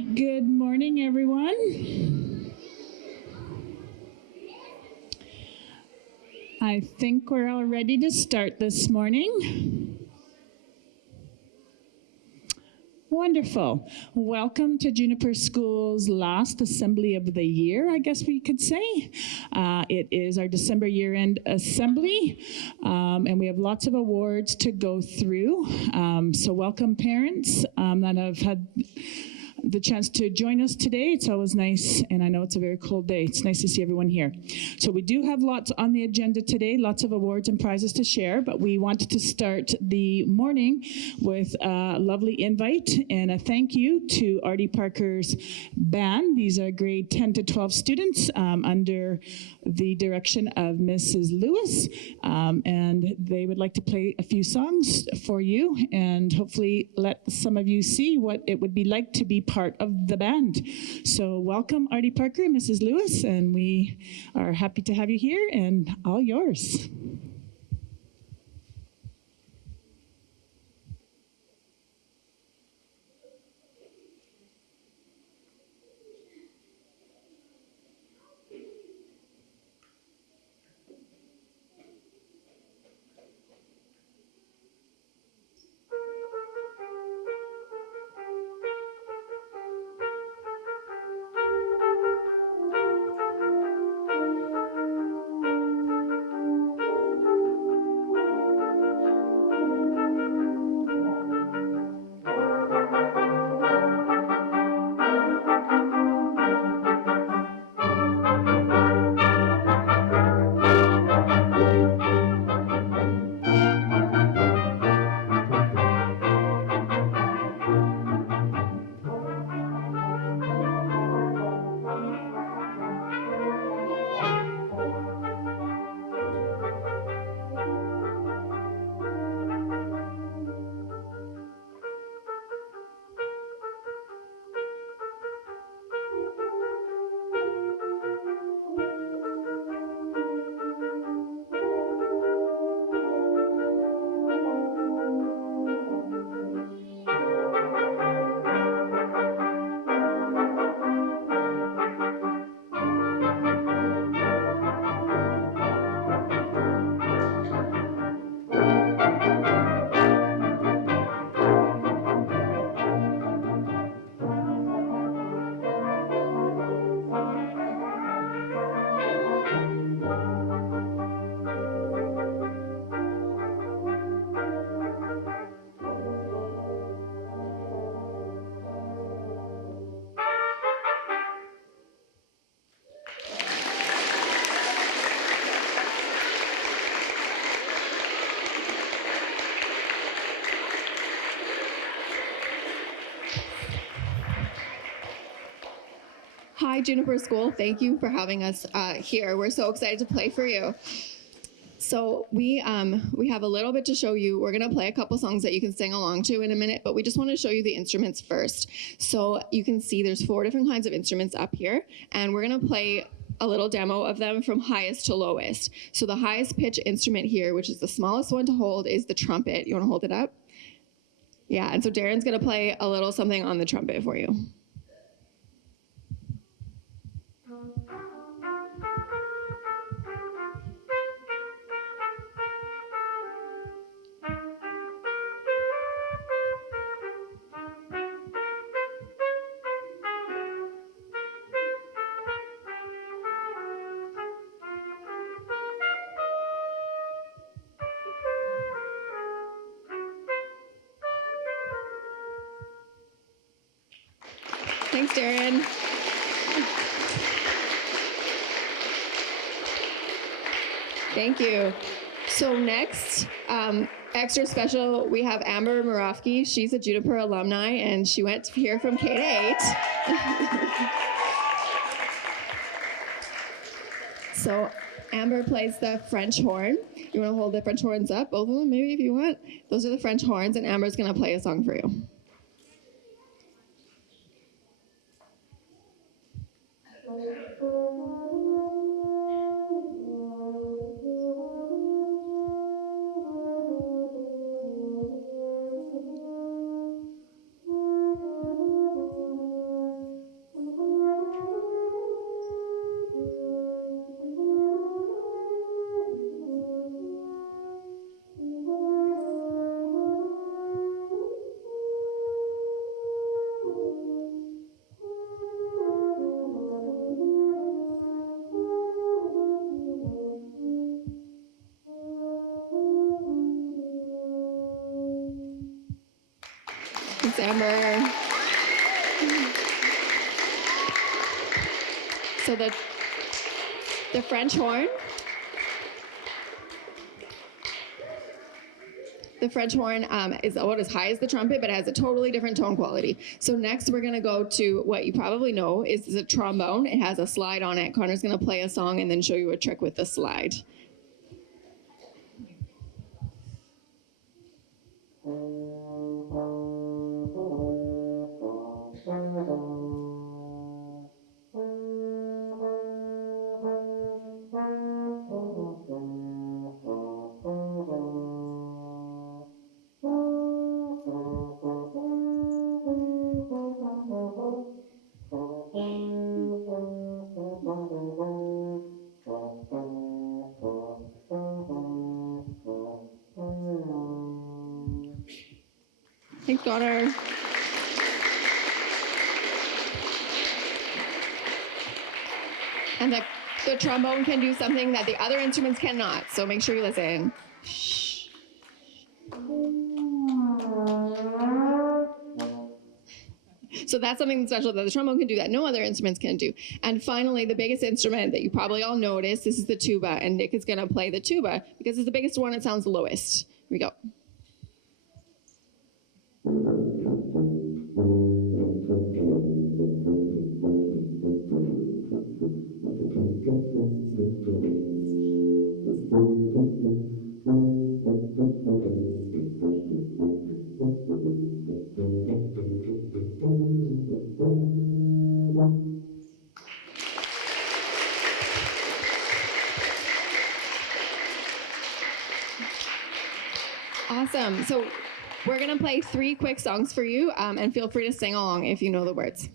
right, good morning, everyone. I think we're all ready to start this morning. Wonderful. Welcome to Juniper School's last assembly of the year, I guess we could say. It is our December year-end assembly, and we have lots of awards to go through. So welcome parents that have had the chance to join us today. It's always nice, and I know it's a very cold day. It's nice to see everyone here. So we do have lots on the agenda today, lots of awards and prizes to share, but we wanted to start the morning with a lovely invite and a thank you to Artie Parker's band. These are grade 10 to 12 students under the direction of Mrs. Lewis, and they would like to play a few songs for you and hopefully let some of you see what it would be like to be part of the band. So welcome Artie Parker and Mrs. Lewis, and we are happy to have you here and all yours. Hi, Juniper School. Thank you for having us here. We're so excited to play for you. So we have a little bit to show you. We're going to play a couple songs that you can sing along to in a minute, but we just want to show you the instruments first. So you can see there's 4 different kinds of instruments up here, and we're going to play a little demo of them from highest to lowest. So the highest pitch instrument here, which is the smallest one to hold, is the trumpet. You want to hold it up? Yeah, and so Darren's going to play a little something on the trumpet for you. Thanks, Darren. Thank you. So next, extra special, we have Amber Murawski. She's a Juniper alumni, and she went here from K to 8. So Amber plays the French horn. You want to hold the French horns up, both of them, maybe if you want. Those are the French horns, and Amber's going to play a song for you. Thanks, Amber. So the French horn. The French horn is about as high as the trumpet, but it has a totally different tone quality. So next we're gonna go to what you probably know is the trombone. It has a slide on it. Connor's gonna play a song and then show you a trick with the slide. Thanks, Connor. And the trombone can do something that the other instruments cannot, so make sure you listen. So that's something special that the trombone can do that no other instruments can do. And finally, the biggest instrument that you probably all noticed, this is the tuba, and Nick is gonna play the tuba because it's the biggest one, it sounds lowest. Here we go. Awesome. So we're gonna play 3 quick songs for you, and feel free to sing along if you know the words.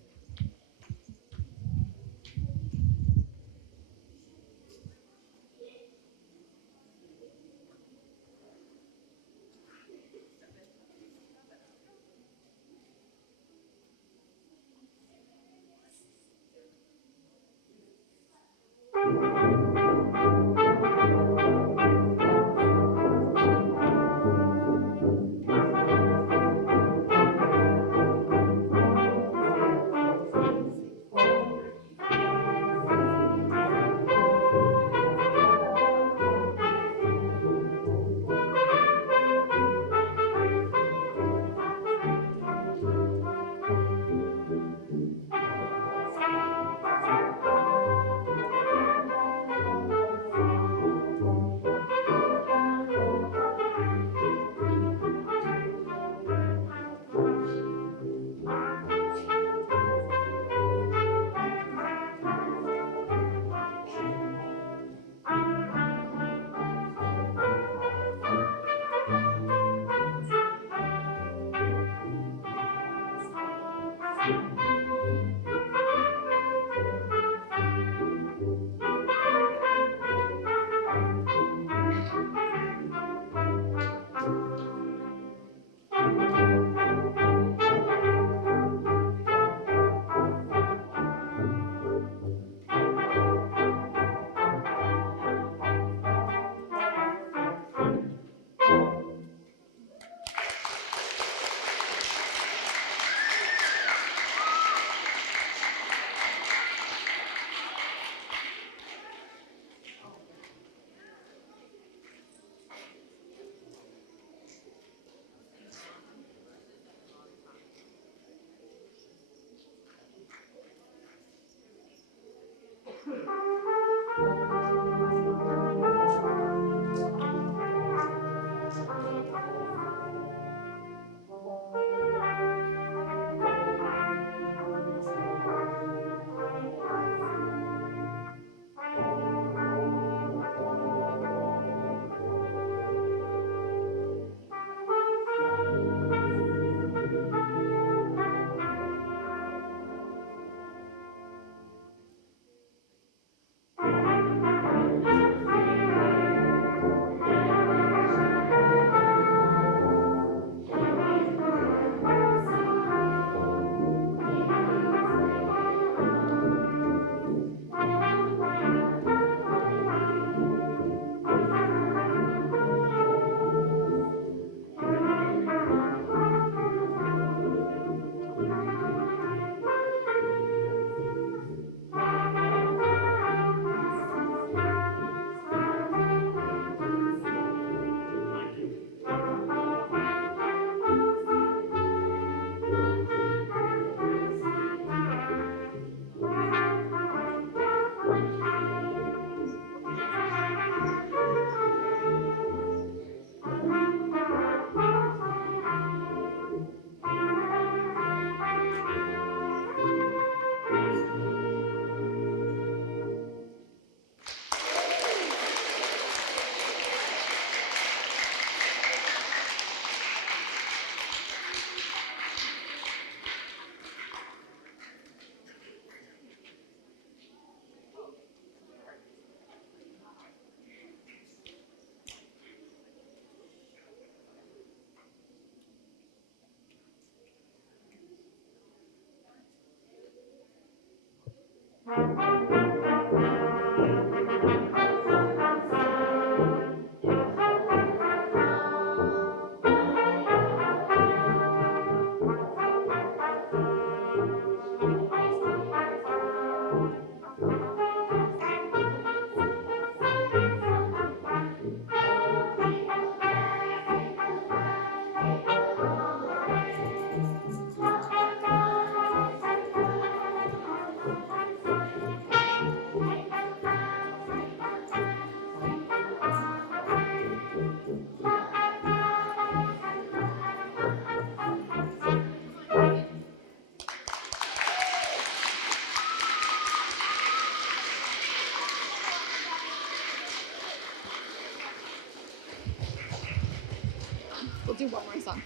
do one more song.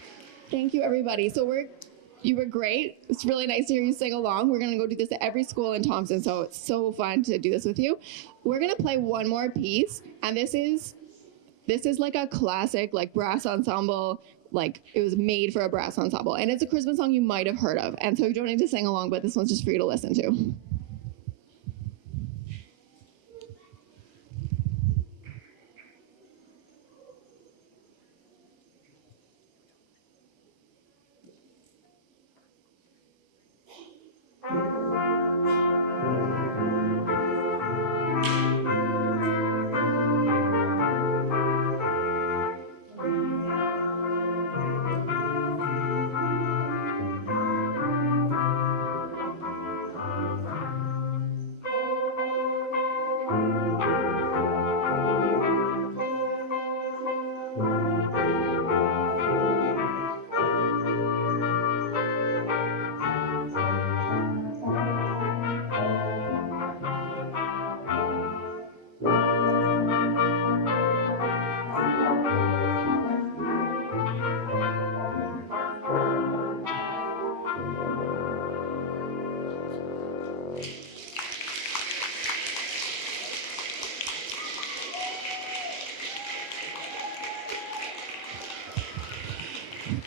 Thank you, everybody. So you were great. It's really nice to hear you sing along. We're going to go do this at every school in Thompson, so it's so fun to do this with you. We're going to play one more piece, and this is like a classic, like brass ensemble, like it was made for a brass ensemble. And it's a Christmas song you might have heard of. And so you don't need to sing along, but this one's just for you to listen to.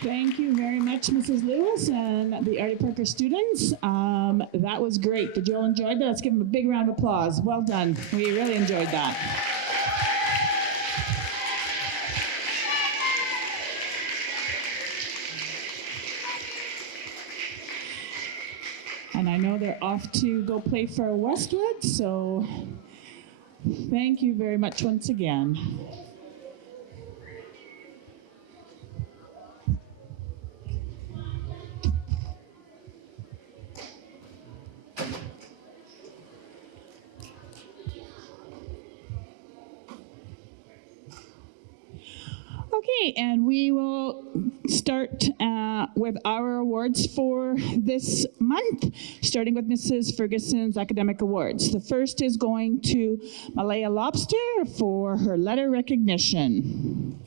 Thank you very much, Mrs. Lewis and the Artie Parker students. That was great. Did you all enjoy that? Let's give them a big round of applause. Well done. We really enjoyed that. And I know they're off to go play for Westwood, so thank you very much once again. Okay, and we will start with our awards for this month, starting with Mrs. Ferguson's academic awards. The first is going to Malaya Lobster for her letter recognition.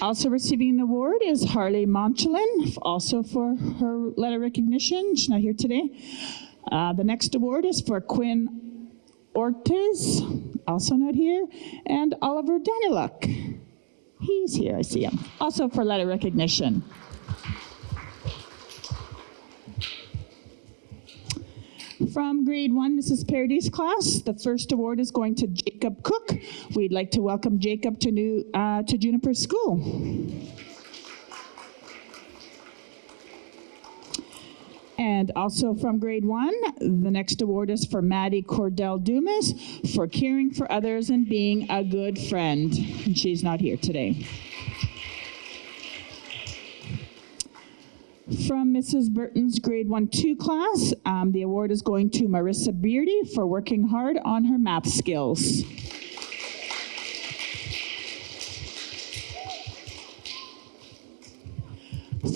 Also receiving an award is Harley Monchalin, also for her letter recognition. She's not here today. The next award is for Quinn Ortiz, also not here, and Oliver Daniluk. He's here, I see him, also for letter recognition. From grade 1, Mrs. Parody's class, the first award is going to Jacob Cook. We'd like to welcome Jacob to Juniper School. And also from grade 1, the next award is for Maddie Cordell Dumas for caring for others and being a good friend. And she's not here today. From Mrs. Burton's grade 1-2 class, the award is going to Marissa Beardy for working hard on her math skills.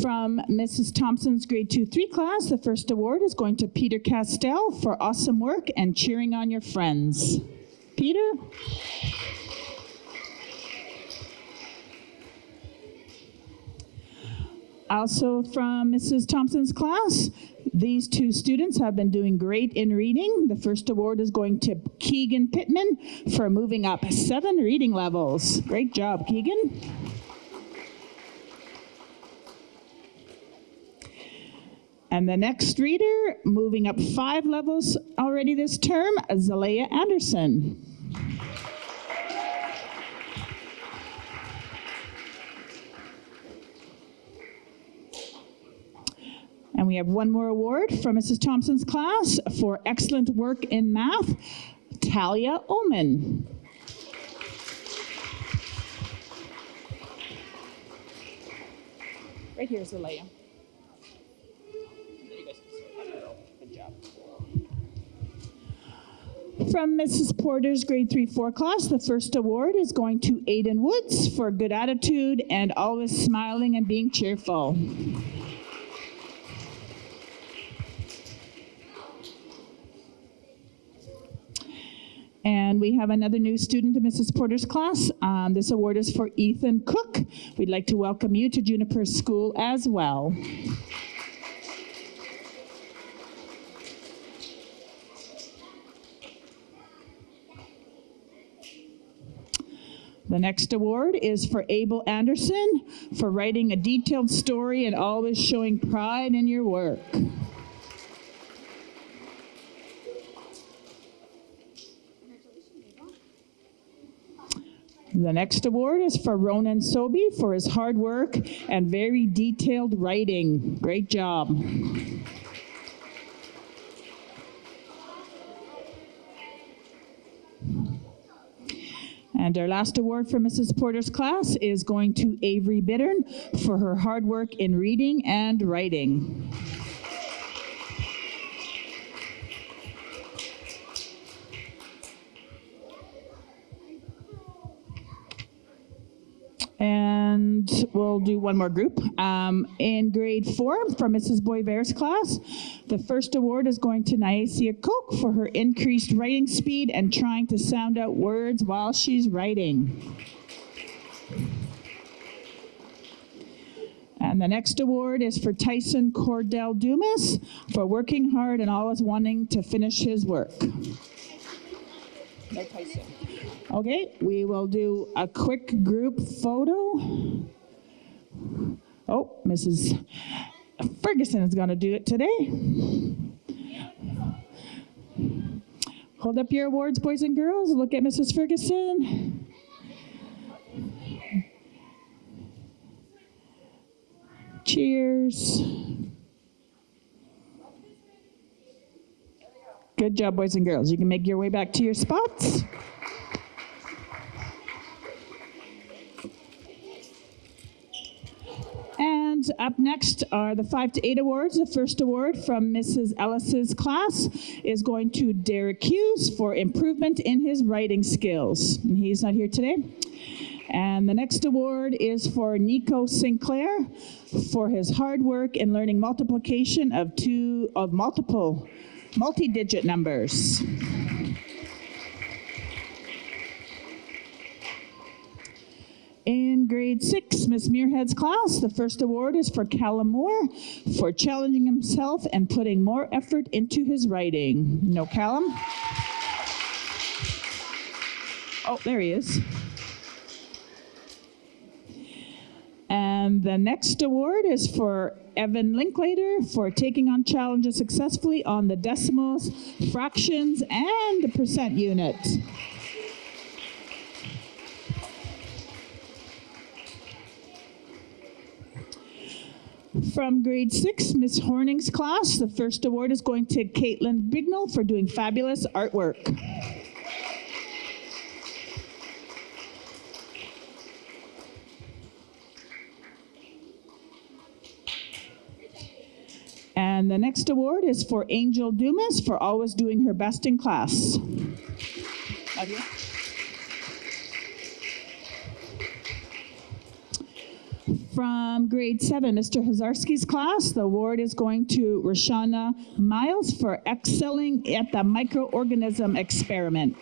From Mrs. Thompson's grade 2-3 class, the first award is going to Peter Castell for awesome work and cheering on your friends. Peter? Also from Mrs. Thompson's class, these two students have been doing great in reading. The first award is going to Keegan Pittman for moving up 7 reading levels. Great job, Keegan. And the next reader, moving up 5 levels already this term, Zalea Anderson. And we have one more award from Mrs. Thompson's class for excellent work in math, Talia Ullman. Right here, Zalea. Good job. From Mrs. Porter's grade 3-4 class, the first award is going to Aiden Woods for good attitude and always smiling and being cheerful. And we have another new student in Mrs. Porter's class. This award is for Ethan Cook. We'd like to welcome you to Juniper School as well. The next award is for Abel Anderson for writing a detailed story and always showing pride in your work. The next award is for Ronan Sobey for his hard work and very detailed writing. Great job. And our last award for Mrs. Porter's class is going to Avery Bittern for her hard work in reading and writing. And we'll do one more group. In grade 4 from Mrs. Boisvert's class, the first award is going to Nyasia Koch for her increased writing speed and trying to sound out words while she's writing. And the next award is for Tyson Cordell Dumas for working hard and always wanting to finish his work. No Tyson. Okay, we will do a quick group photo. Oh, Mrs. Ferguson is going to do it today. Hold up your awards, boys and girls. Look at Mrs. Ferguson. Cheers. Good job, boys and girls. You can make your way back to your spots. And up next are the 5 to 8 awards. The first award from Mrs. Ellis's class is going to Derek Hughes for improvement in his writing skills. And he's not here today. And the next award is for Nico Sinclair for his hard work in learning multiplication of multi-digit numbers. In grade 6, Miss Muirhead's class, the first award is for Callum Moore for challenging himself and putting more effort into his writing. No, Callum? Oh, there he is. And the next award is for Evan Linklater for taking on challenges successfully on the decimals, fractions, and the percent unit. From grade 6, Miss Horning's class, the first award is going to Caitlin Bignell for doing fabulous artwork. And the next award is for Angel Dumas for always doing her best in class. From grade 7, Mr. Hazarski's class, the award is going to Rashana Miles for excelling at the microorganism experiment.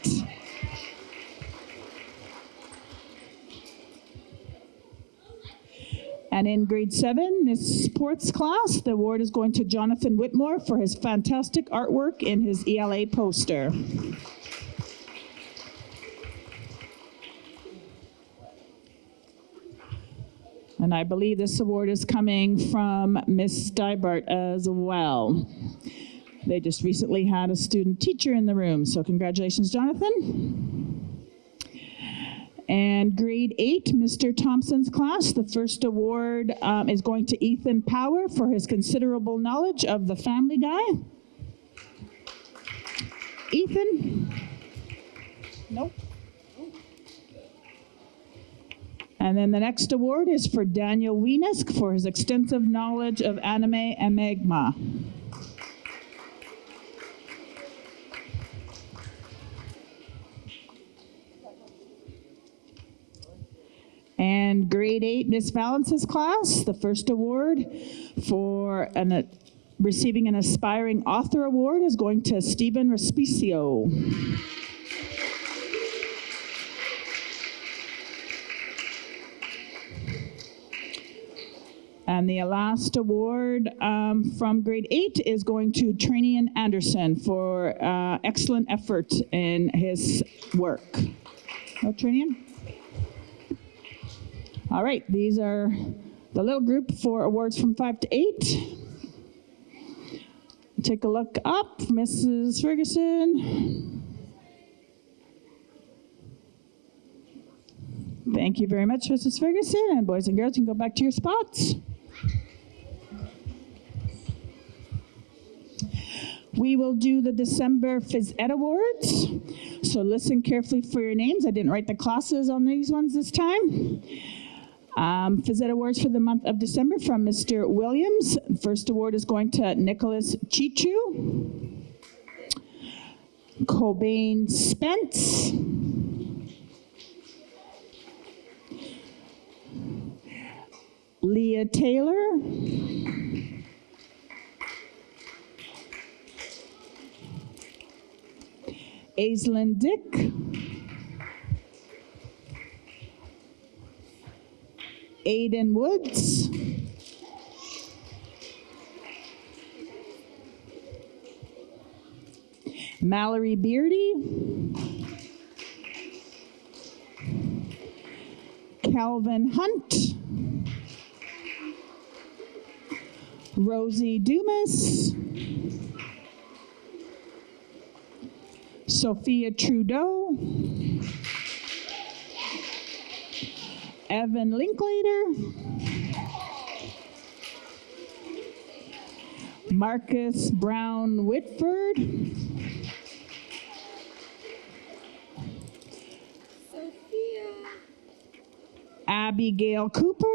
And in grade 7, Ms. Sports class, the award is going to Jonathan Whitmore for his fantastic artwork in his ELA poster. And I believe this award is coming from Ms. Dybart as well. They just recently had a student teacher in the room, so congratulations, Jonathan. And grade 8, Mr. Thompson's class, the first award is going to Ethan Power for his considerable knowledge of the Family Guy. Ethan? Nope. And then the next award is for Daniel Wienesk for his extensive knowledge of anime and magma. And grade 8, Miss Valence's class, the first award for receiving an Aspiring Author Award is going to Stephen Respicio. And the last award from grade 8 is going to Trainian Anderson for excellent effort in his work. No, Trainian? All right, these are the little group for awards from 5 to 8. Take a look up, Mrs. Ferguson. Thank you very much, Mrs. Ferguson. And boys and girls, you can go back to your spots. We will do the December Phys Ed Awards. So listen carefully for your names. I didn't write the classes on these ones this time. Phys Ed Awards for the month of December from Mr. Williams. First award is going to Nicholas Chichu. Cobain Spence. Leah Taylor. Aislinn Dick. Aiden Woods. Mallory Beardy. Calvin Hunt. Rosie Dumas. Sophia Trudeau. Evan Linklater. Marcus Brown Whitford. Sophia. Abigail Cooper.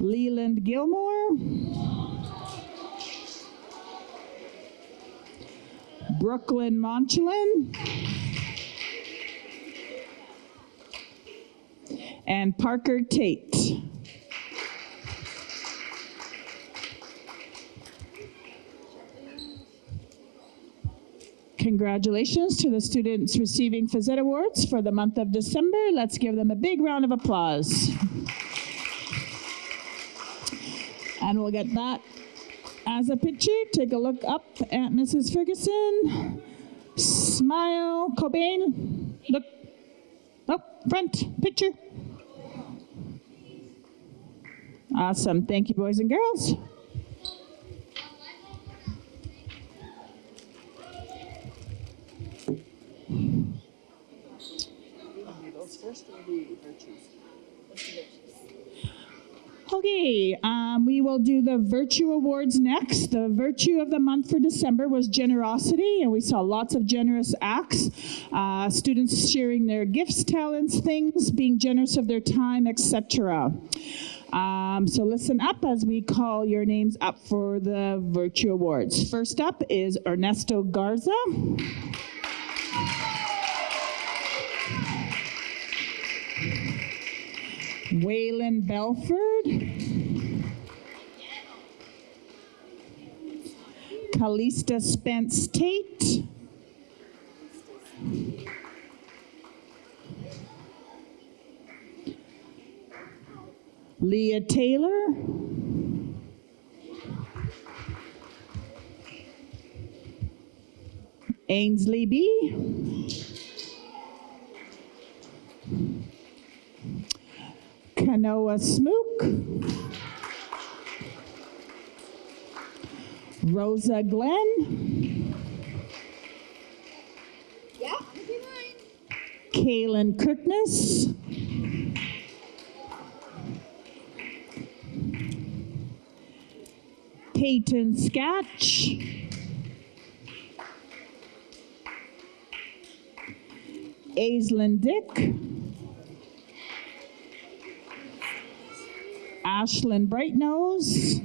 Leland Gilmore. Brooklyn Monchalin. And Parker Tate. Congratulations to the students receiving Phys Ed Awards for the month of December. Let's give them a big round of applause. And we'll get that as a picture. Take a look up at Mrs. Ferguson. Smile. Cobain. Look. Oh, front. Picture. Awesome. Thank you, boys and girls. Okay, we will do the Virtue Awards next. The Virtue of the month for December was generosity, and we saw lots of generous acts. Students sharing their gifts, talents, things, being generous of their time, etc. So listen up as we call your names up for the Virtue Awards. First up is Ernesto Garza. Waylon Belford. Calista Spence Tate. Leah Taylor. Ainsley B. Kanoa Smook. Rosa Glenn. Yeah, I'm behind. Kaylin Kirkness. Peyton Scatch. Aislinn Dick. Ashlyn Brightnose.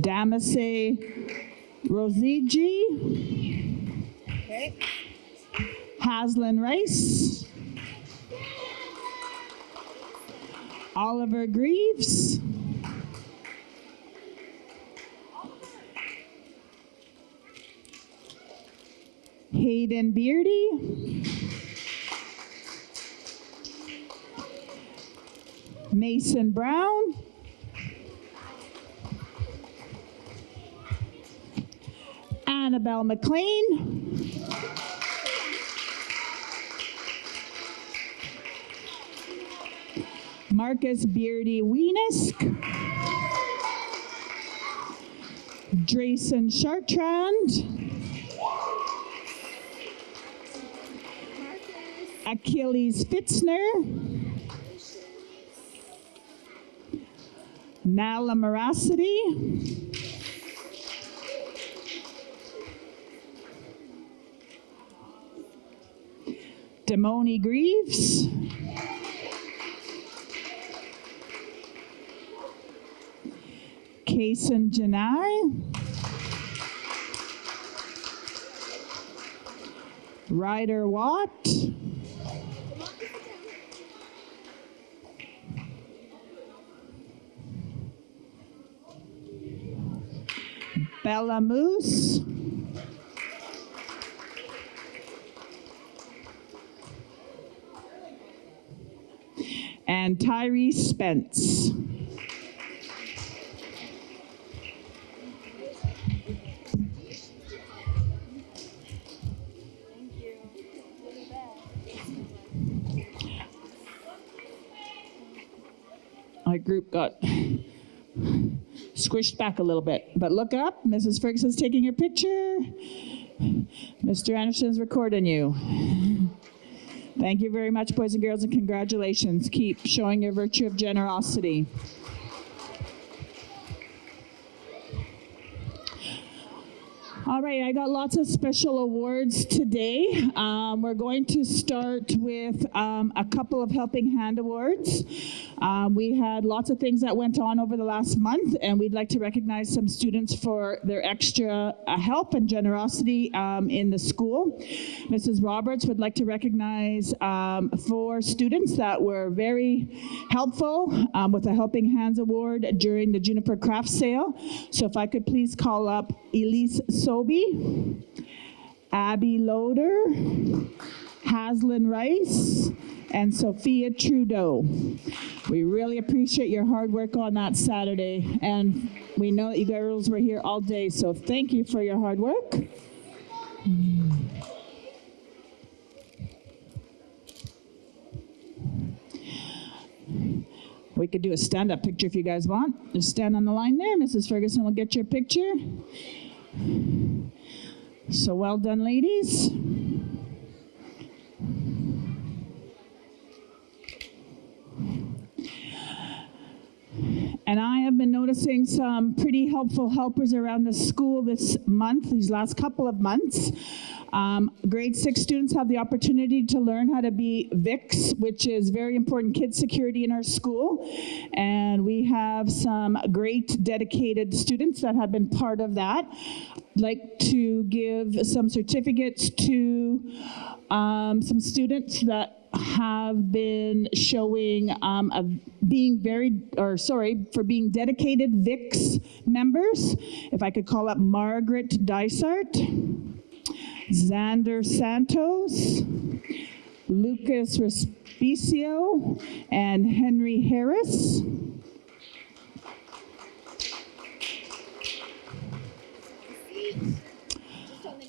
Damasay Rosigi. Okay. Haslin Rice. Oliver Greaves. Hayden Beardy. Mason Brown, Annabelle McLean, Marcus Beardy Wienesk, Drayson Chartrand, Achilles Fitzner, Nala Maracity, Demoni Greaves, Kason Janai, Ryder Watt, Bella Moose, and Tyrese Spence. My group got squished back a little bit, but look up. Mrs. Ferguson's taking your picture. Mr. Anderson's recording you. Thank you very much, boys and girls, and congratulations. Keep showing your virtue of generosity. All right, I got lots of special awards today. We're going to start with a couple of Helping Hand Awards. We had lots of things that went on over the last month, and we'd like to recognize some students for their extra help and generosity in the school. Mrs. Roberts would like to recognize 4 students that were very helpful with a Helping Hands Award during the Juniper Craft Sale. So if I could please call up Elise Sobey, Abby Loader, Haslin Rice, and Sophia Trudeau. We really appreciate your hard work on that Saturday, and we know that you girls were here all day, so thank you for your hard work. We could do a stand-up picture if you guys want. Just stand on the line there. Mrs. Ferguson will get your picture. So well done, ladies. And I have been noticing some pretty helpful helpers around the school this month, these last couple of months. Grade 6 students have the opportunity to learn how to be VICs, which is very important kid security in our school. And we have some great dedicated students that have been part of that. I'd like to give some certificates to some students that have been showing being dedicated VICs members. If I could call up Margaret Dysart, Xander Santos, Lucas Respicio, and Henry Harris.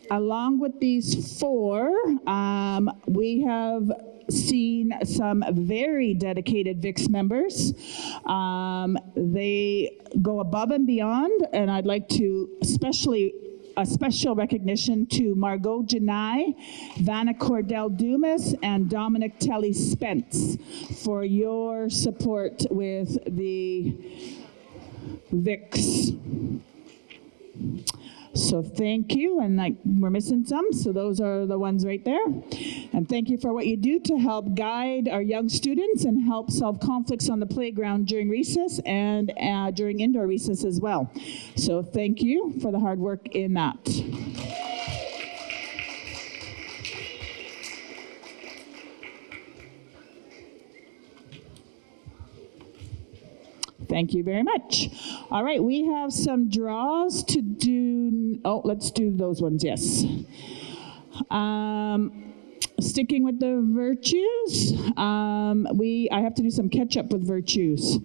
Along with these 4, we have seen some very dedicated VICS members. They go above and beyond, and I'd like to a special recognition to Margot Janai, Vanna Cordell Dumas, and Dominic Telly Spence for your support with the VICS. So thank you, and we're missing some, so those are the ones right there. And thank you for what you do to help guide our young students and help solve conflicts on the playground during recess and during indoor recess as well. So thank you for the hard work in that. Thank you very much. All right, we have some draws to do. Oh, let's do those ones, yes. sticking with the virtues, I have to do some catch up with virtues.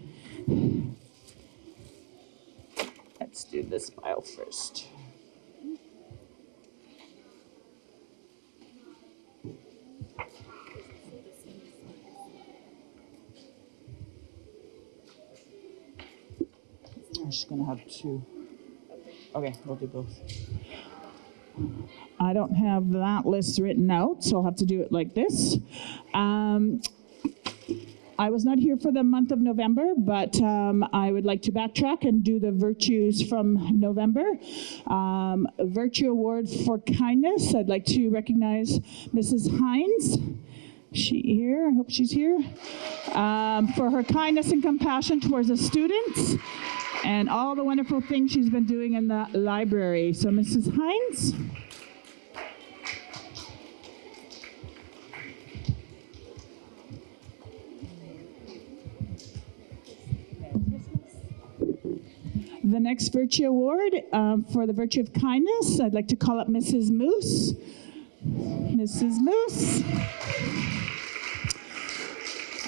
Let's do this file first. She's gonna have two. Okay, we'll do both. I don't have that list written out, so I'll have to do it like this. I was not here for the month of November, but I would like to backtrack and do the virtues from November. Virtue Award for Kindness. I'd like to recognize Mrs. Hines. She here? I hope she's here. For her kindness and compassion towards the students and all the wonderful things she's been doing in the library. So Mrs. Hines. The next Virtue Award for the Virtue of Kindness, I'd like to call up Mrs. Moose. Mrs. Moose.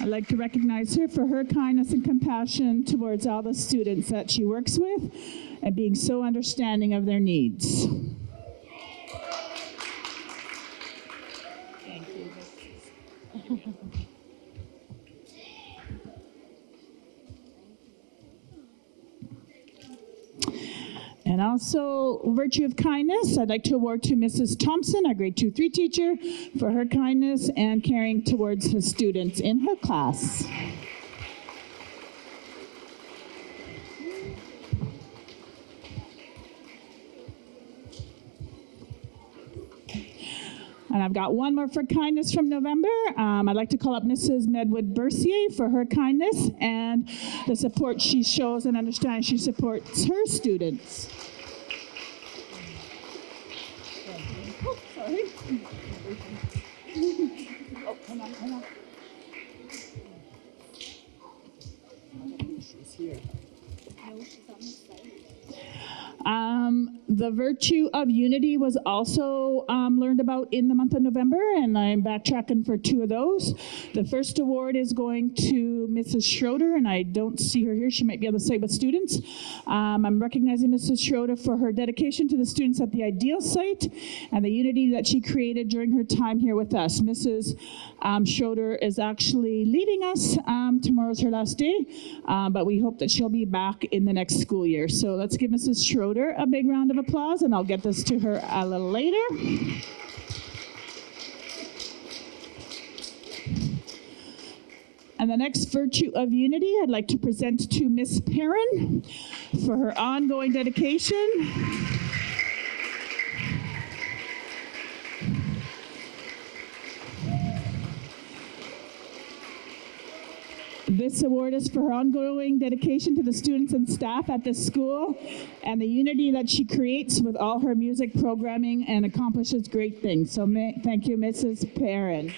I'd like to recognize her for her kindness and compassion towards all the students that she works with and being so understanding of their needs. Thank you. And also, Virtue of Kindness, I'd like to award to Mrs. Thompson, our grade 2-3 teacher, for her kindness and caring towards the students in her class. And I've got one more for kindness from November. I'd like to call up Mrs. Medwood Bercier for her kindness and the support she shows and understands she supports her students. Oh, sorry. Oh, hang on. She's here. No, she's on the side. The virtue of unity was also learned about in the month of November, and I'm backtracking for two of those. The first award is going to Mrs. Schroeder, and I don't see her here. She might be able to say with students. I'm recognizing Mrs. Schroeder for her dedication to the students at the Ideal site and the unity that she created during her time here with us. Mrs. Schroeder is actually leaving us. Tomorrow's her last day, but we hope that she'll be back in the next school year. So let's give Mrs. Schroeder a big round of applause, and I'll get this to her a little later. And the next Virtue of Unity, I'd like to present to Miss Perrin for her ongoing dedication. This award is for her ongoing dedication to the students and staff at this school and the unity that she creates with all her music programming and accomplishes great things. So thank you, Mrs. Perrin.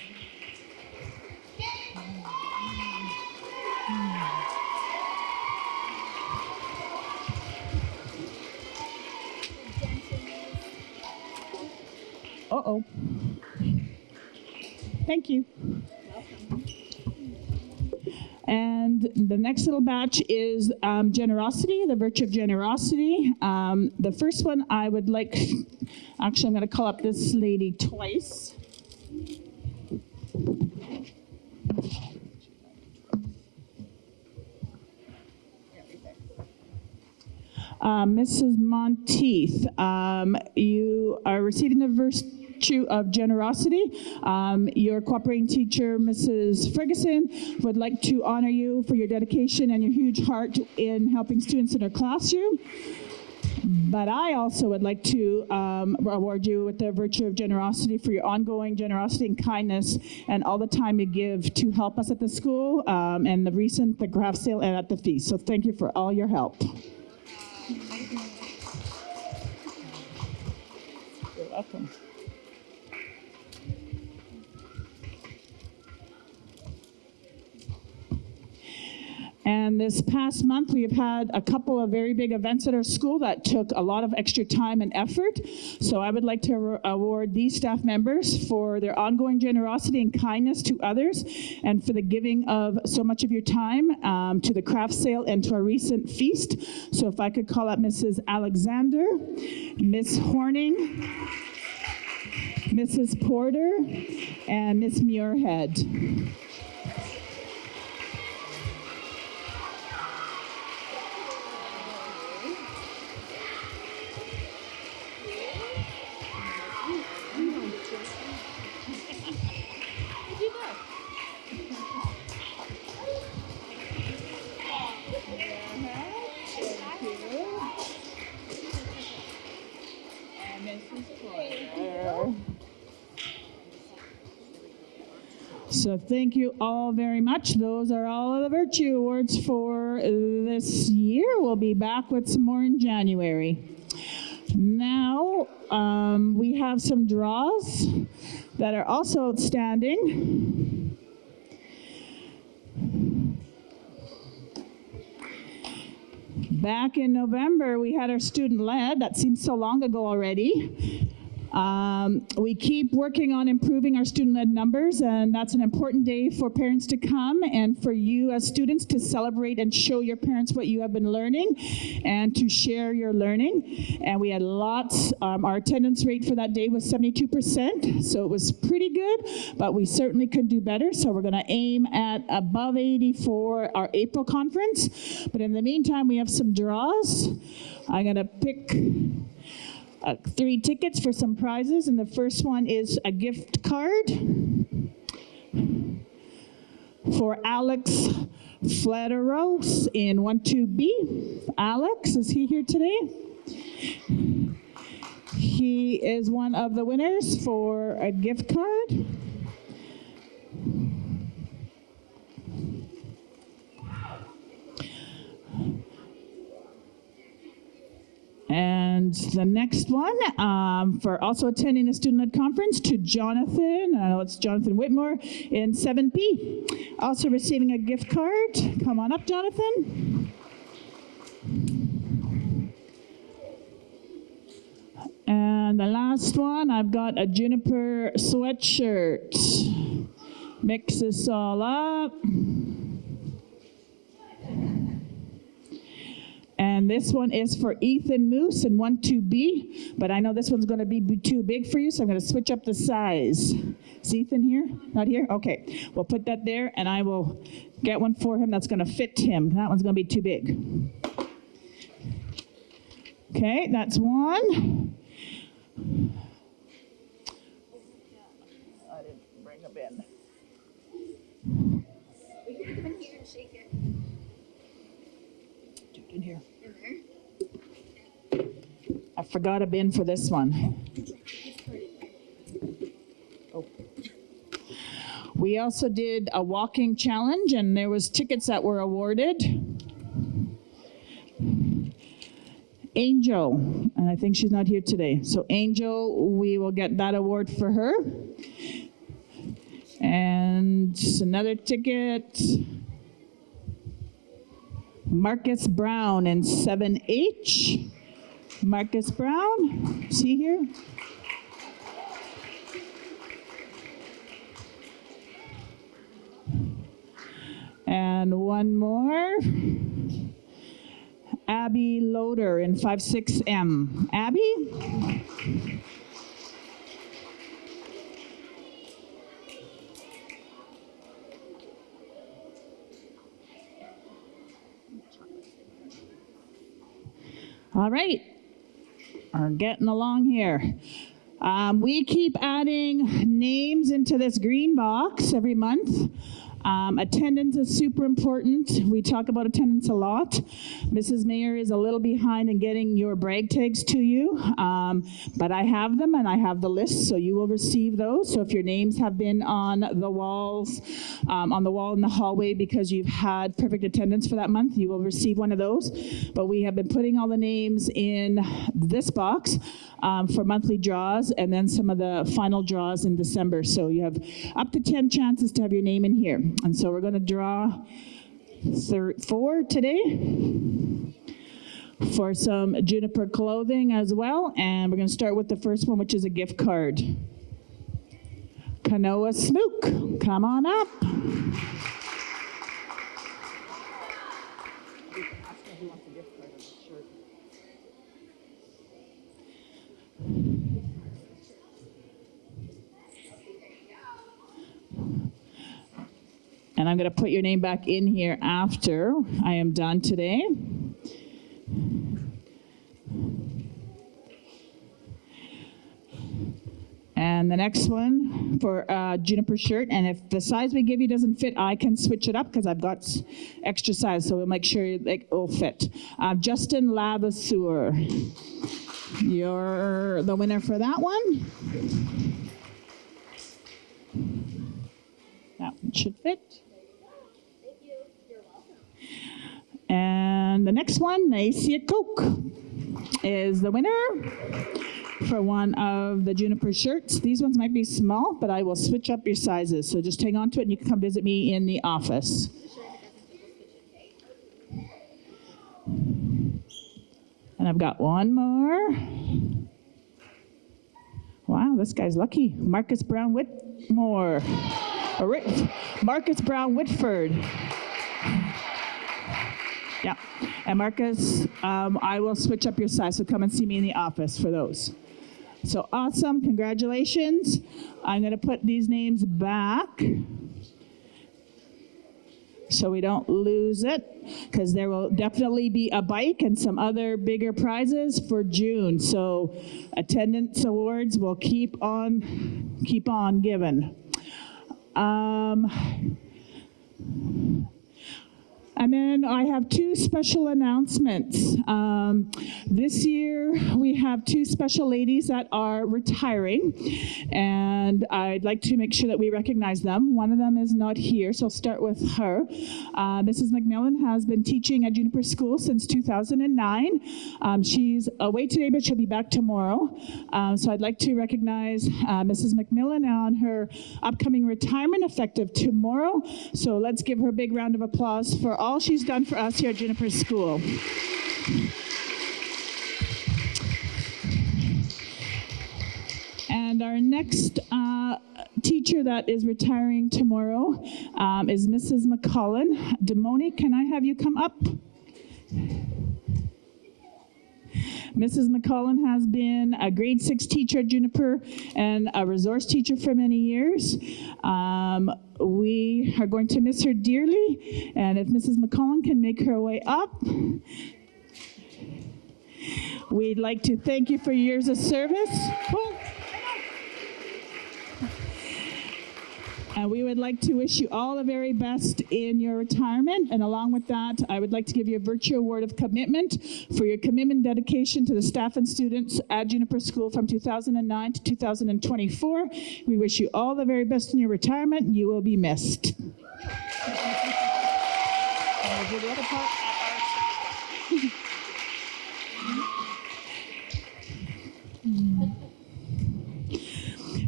Uh-oh. Thank you. And the next little batch is generosity, the virtue of generosity. The first one I would like, actually I'm going to call up this lady twice. Mrs. Monteith, you are receiving the virtue of generosity. Your cooperating teacher, Mrs. Ferguson, would like to honor you for your dedication and your huge heart in helping students in her classroom. But I also would like to award you with the virtue of generosity for your ongoing generosity and kindness and all the time you give to help us at the school and the craft sale and at the feast. So thank you for all your help. You're welcome. And And this past month, we have had a couple of very big events at our school that took a lot of extra time and effort. So I would like to award these staff members for their ongoing generosity and kindness to others, and for the giving of so much of your time to the craft sale and to our recent feast. So if I could call up Mrs. Alexander, Miss Horning, Mrs. Porter, and Miss Muirhead. So thank you all very much. Those are all of the Virtue Awards for this year. We'll be back with some more in January. Now, we have some draws that are also outstanding. Back in November, we had our student-led. That seems so long ago already. We keep working on improving our student-led numbers, and that's an important day for parents to come and for you as students to celebrate and show your parents what you have been learning and to share your learning. And we had lots. Our attendance rate for that day was 72%, so it was pretty good, but we certainly could do better. So we're going to aim at above 80 for our April conference. But in the meantime, we have some draws. I'm going to pick 3 tickets for some prizes, and the first one is a gift card for Alex Flederos in 12B. Alex, is he here today? He is one of the winners for a gift card. And the next one, for also attending the student-led conference, to Jonathan, I know it's Jonathan Whitmore, in 7P. Also receiving a gift card. Come on up, Jonathan. And the last one, I've got a Juniper sweatshirt. Mix this all up. And this one is for Ethan Moose in 12B, but I know this one's going to be too big for you, so I'm going to switch up the size. Is Ethan here? Not here? Okay. We'll put that there, and I will get one for him that's going to fit him. That one's going to be too big. Okay, that's one. I didn't bring a bin. We can come in here and shake it. In here. In there? I forgot a bin for this one. Oh. We also did a walking challenge, and there was tickets that were awarded. Angel, and I think she's not here today. So Angel, we will get that award for her. And another ticket. Marcus Brown in 7H. Marcus Brown, is he here? And one more. Abby Loader in 56M. Abby? All right, we're getting along here. We keep adding names into this green box every month. Attendance is super important. We talk about attendance a lot. Mrs. Mayor is a little behind in getting your brag tags to you, but I have them and I have the list, so you will receive those. So if your names have been on the walls, on the wall in the hallway because you've had perfect attendance for that month, you will receive one of those. But we have been putting all the names in this box for monthly draws, and then some of the final draws in December. So you have up to 10 chances to have your name in here. And so we're going to draw 4 today for some Juniper clothing as well. And we're going to start with the first one, which is a gift card. Kanoa Smook, come on up. And I'm going to put your name back in here after I am done today. And the next one for Juniper shirt, and if the size we give you doesn't fit, I can switch it up because I've got extra size, so we'll make sure it will fit. Justin Lavaseur, you're the winner for that one. That one should fit. Thank you. You're welcome. And the next one, Nacia Coke, is the winner for one of the Juniper shirts. These ones might be small, but I will switch up your sizes. So just hang on to it and you can come visit me in the office. And I've got one more. Wow, this guy's lucky. Marcus Brown Whitmore. Marcus Brown Whitford. Yeah, and Marcus, I will switch up your size, so come and see me in the office for those. So awesome, congratulations. I'm gonna put these names back so we don't lose it, because there will definitely be a bike and some other bigger prizes for June. So attendance awards will keep on giving. And then I have two special announcements. This year we have two special ladies that are retiring, and I'd like to make sure that we recognize them. One of them is not here, so I'll start with her. Mrs. McMillan has been teaching at Juniper School since 2009. She's away today, but she'll be back tomorrow. So I'd like to recognize Mrs. McMillan on her upcoming retirement effective tomorrow. So let's give her a big round of applause for all she's done for us here at Juniper School. And our next teacher that is retiring tomorrow is Mrs. McCullen. Demoni, can I have you come up? Mrs. McCullen has been a grade 6 teacher at Juniper and a resource teacher for many years. We are going to miss her dearly, and if Mrs. McCullen can make her way up, we'd like to thank you for your years of service. And we would like to wish you all the very best in your retirement. And along with that, I would like to give you a virtual award of commitment for your commitment and dedication to the staff and students at Juniper School from 2009 to 2024. We wish you all the very best in your retirement, and you will be missed. And we'll do the other part at our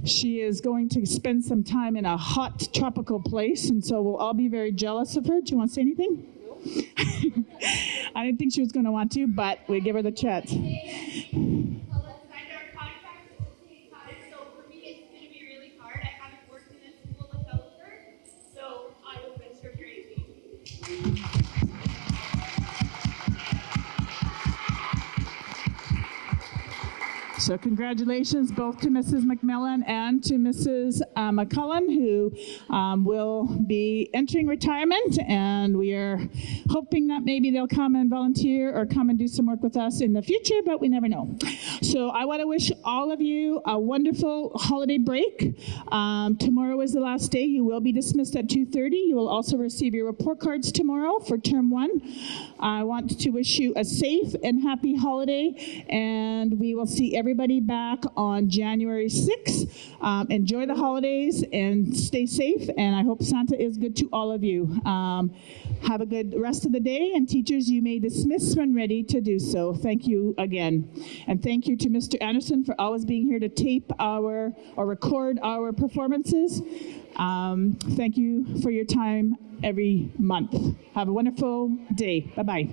She is going to spend some time in a hot tropical place, and so we'll all be very jealous of her. Do you want to say anything? No. I didn't think she was going to want to, but we give her the chance. So congratulations both to Mrs. McMillan and to Mrs. McCullen, who will be entering retirement, and we are hoping that maybe they'll come and volunteer or come and do some work with us in the future, but we never know. So I want to wish all of you a wonderful holiday break. Tomorrow is the last day. You will be dismissed at 2:30. You will also receive your report cards tomorrow for term 1. I want to wish you a safe and happy holiday, and we will see everyone everybody back on January 6th. Enjoy the holidays and stay safe, and I hope Santa is good to all of you. Have a good rest of the day, and teachers, you may dismiss when ready to do so. Thank you again. And thank you to Mr. Anderson for always being here to tape or record our performances. Thank you for your time every month. Have a wonderful day. Bye-bye.